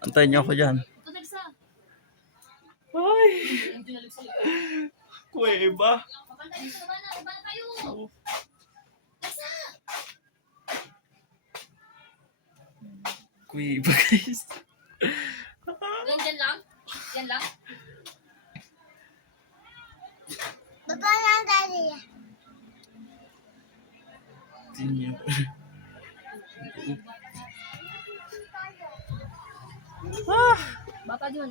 Antayin niyo ako dyan. Ay! Kuweba. Kuweba guys. Yan lang? Yan lang? Baba lang dali. Tingnan. Baka dun.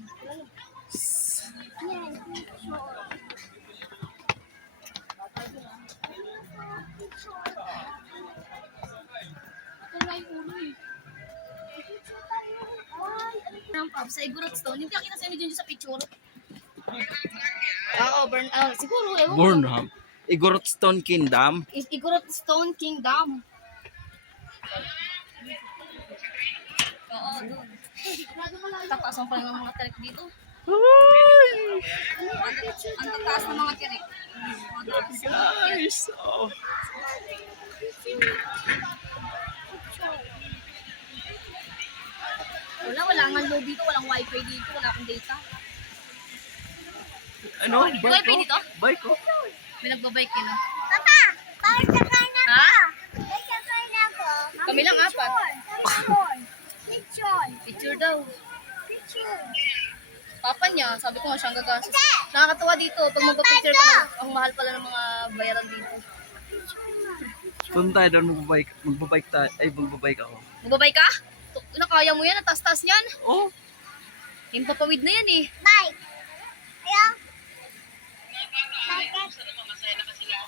Sa Igorot Stone, hindi kita sa inyo dun sa picture. Oo, siguro. Burnham. Igorot Stone Kingdom. Igorot Stone Kingdom. Oo, doon. Tataas ang pala ng mga tirik dito. Ay! Ang tataas ng mga tirik. Guys! Oh. Wala nga load dito, walang wifi dito, wala akong data. Ano? Bike Wifi ko? dito? Bike ko? May nagbabike yun. Papa, bakit sakay na Ha? ako? Bakit sakay na ako? Kami lang apat. Picture. Picture daw. Picture. Papa niya, sabi ko nga siyang gagastos. Nakakatuwa dito, pag magpa-picture ka, ang mahal pala ng mga bayaran dito. Punta tayo doon, magbabike tayo. Ay, magbabike ako. Magbabay ka? Kaya mo yan, ang taas-taas niyan. Oh! Yung papawid na yan eh. Bye. Ayaw.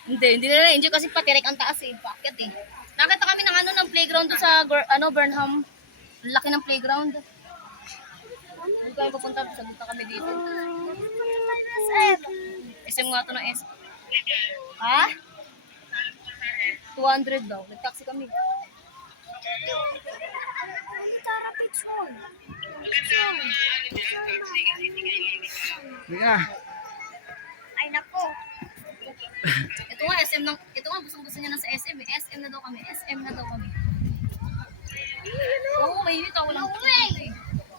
Hindi na enjoy kasi patirek ang taas eh. Bakit eh? Nakita kami ng ng playground doon sa Burnham. Ang laki ng playground. Hindi kami pupunta, sagutan kami dito. SM nga to ng SM. Ha? 200 daw. Nag-taxi kami. Nga. Ay, nako. Ito nga gusto niya na sa SM eh. SM na daw kami. SM na daw kami. Oo, mainit ako lang.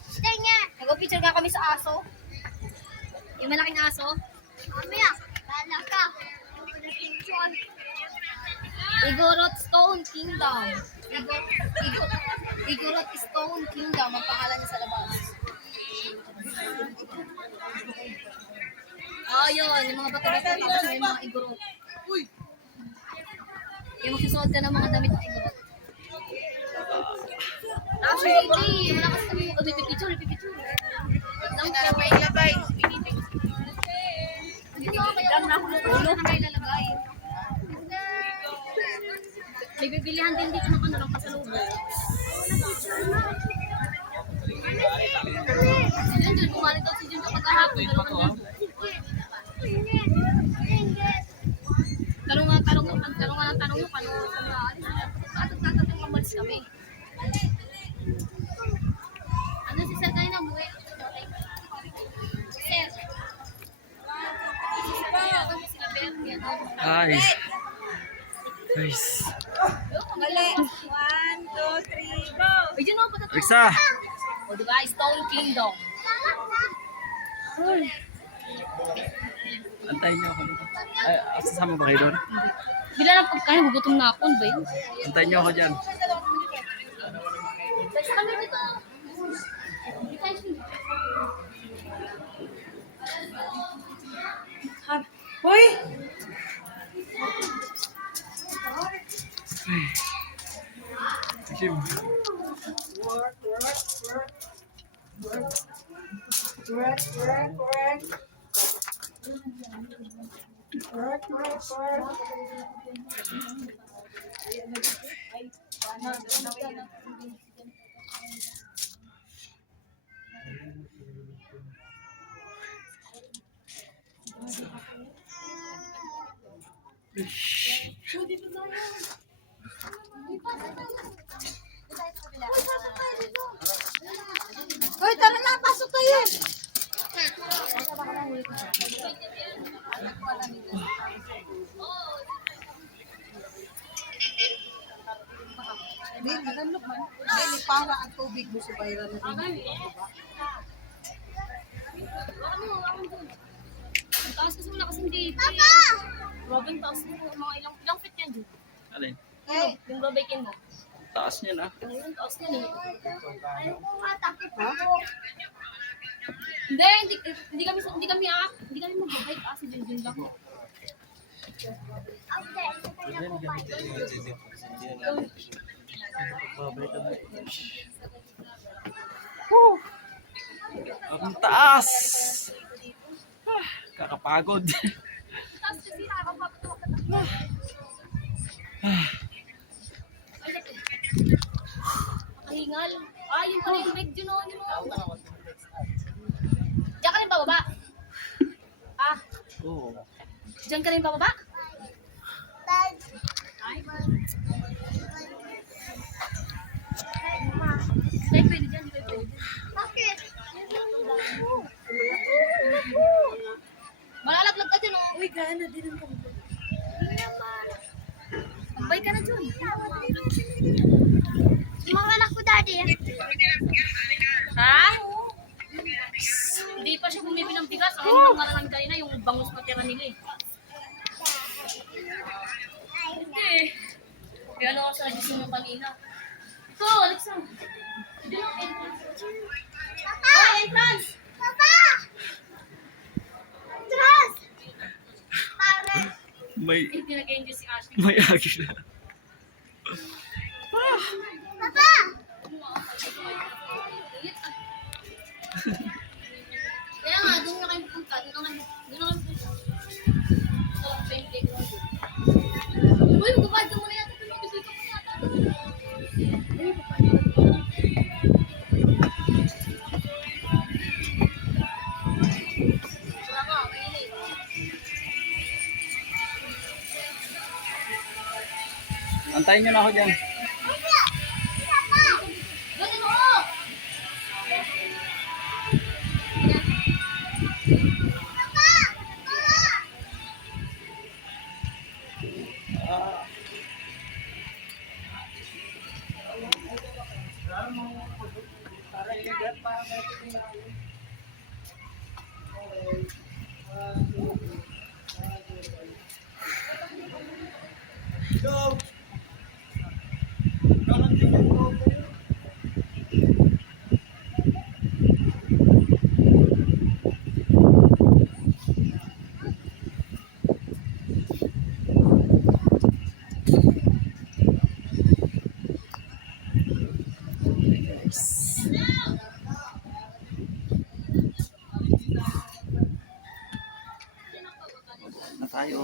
Stay nga. Nag-picture nga kami sa aso. Yung malaking aso. Mamaya, bala ka. Picture. Igorot Stone Kingdom. Igorot Stone Kingdom. Ang pangalan niya sa labas. Yun. Yung mga bato-bato. Tapos may mga igorot. Yung magsusuot ka ng mga damit ng igorot. Actually, hindi. Wala kasi kami pipicture. Labay. Dito kaya ako natulog na ilalagay. May bibilihan din dito ng lang pasalubong. Si Junjun, kumali daw si Junjun pagkahapon. Tanong nga mo paano tatanong umalis kami. Ano si Sir kayo na buhay? Sir. Ay. Guys. Mali. 1, 2, 3, go. Ayun o, patatlo. Riksa! O diba, Stone Kingdom. Antayin niyo ako dito. Ay, sasama ba kayo doon? Bila na pagkain, gugutom na ako. Ano ba yun? Antayin niyo ako dyan. Kami dito. Hoy! Sige. Hoy, tara na, pasok tayo. Hindi, naganlok man. para ang tubig mo sa bayaran na rin. Ang taas kasi wala kasing dito. Grabe, ang taas mo. Mga ilang feet yan, Jun. Alin? Ano? Yung babaykin mo. Taas niya na. Ang taas yan eh. Ayaw ko nga, takot ako. Hindi kami magbabike kasi Jun lang. Ang taas! Kakapagod. Taas kasi nakakapagod. Makahingal. Yung pala yung bike Jun o. Diyan ka rin bababa. Oo. Diyan ka rin bababa. Hindi pwede dyan, hindi pwede. Bakit? Malalaglag ka dyan, oh. Uy, gana din ang kamay. Tambay ka na dyan. Mga anak ko, daddy. Ha? Hindi pa siya bumibili ng bigas. Ang mga maraming kanina, yung bangus na tira nila eh. Hindi. Kaya ano ako sa nagising mo kanina. Ito, Alexa. Hindi lang entrance. Oh, entrance! Papa! Trust! Pare! May Hindi nag-enjoy si Ashley. may agila. Papa! Kaya nga, doon na kayo pupunta. Doon na kayo pupunta. Sa painting. Uy, magpapahid ka muna yata. Tuloy ka muna yata. Wala nga, mainit. Antayin niyo na ako dyan. Ganun ako! Na tayo.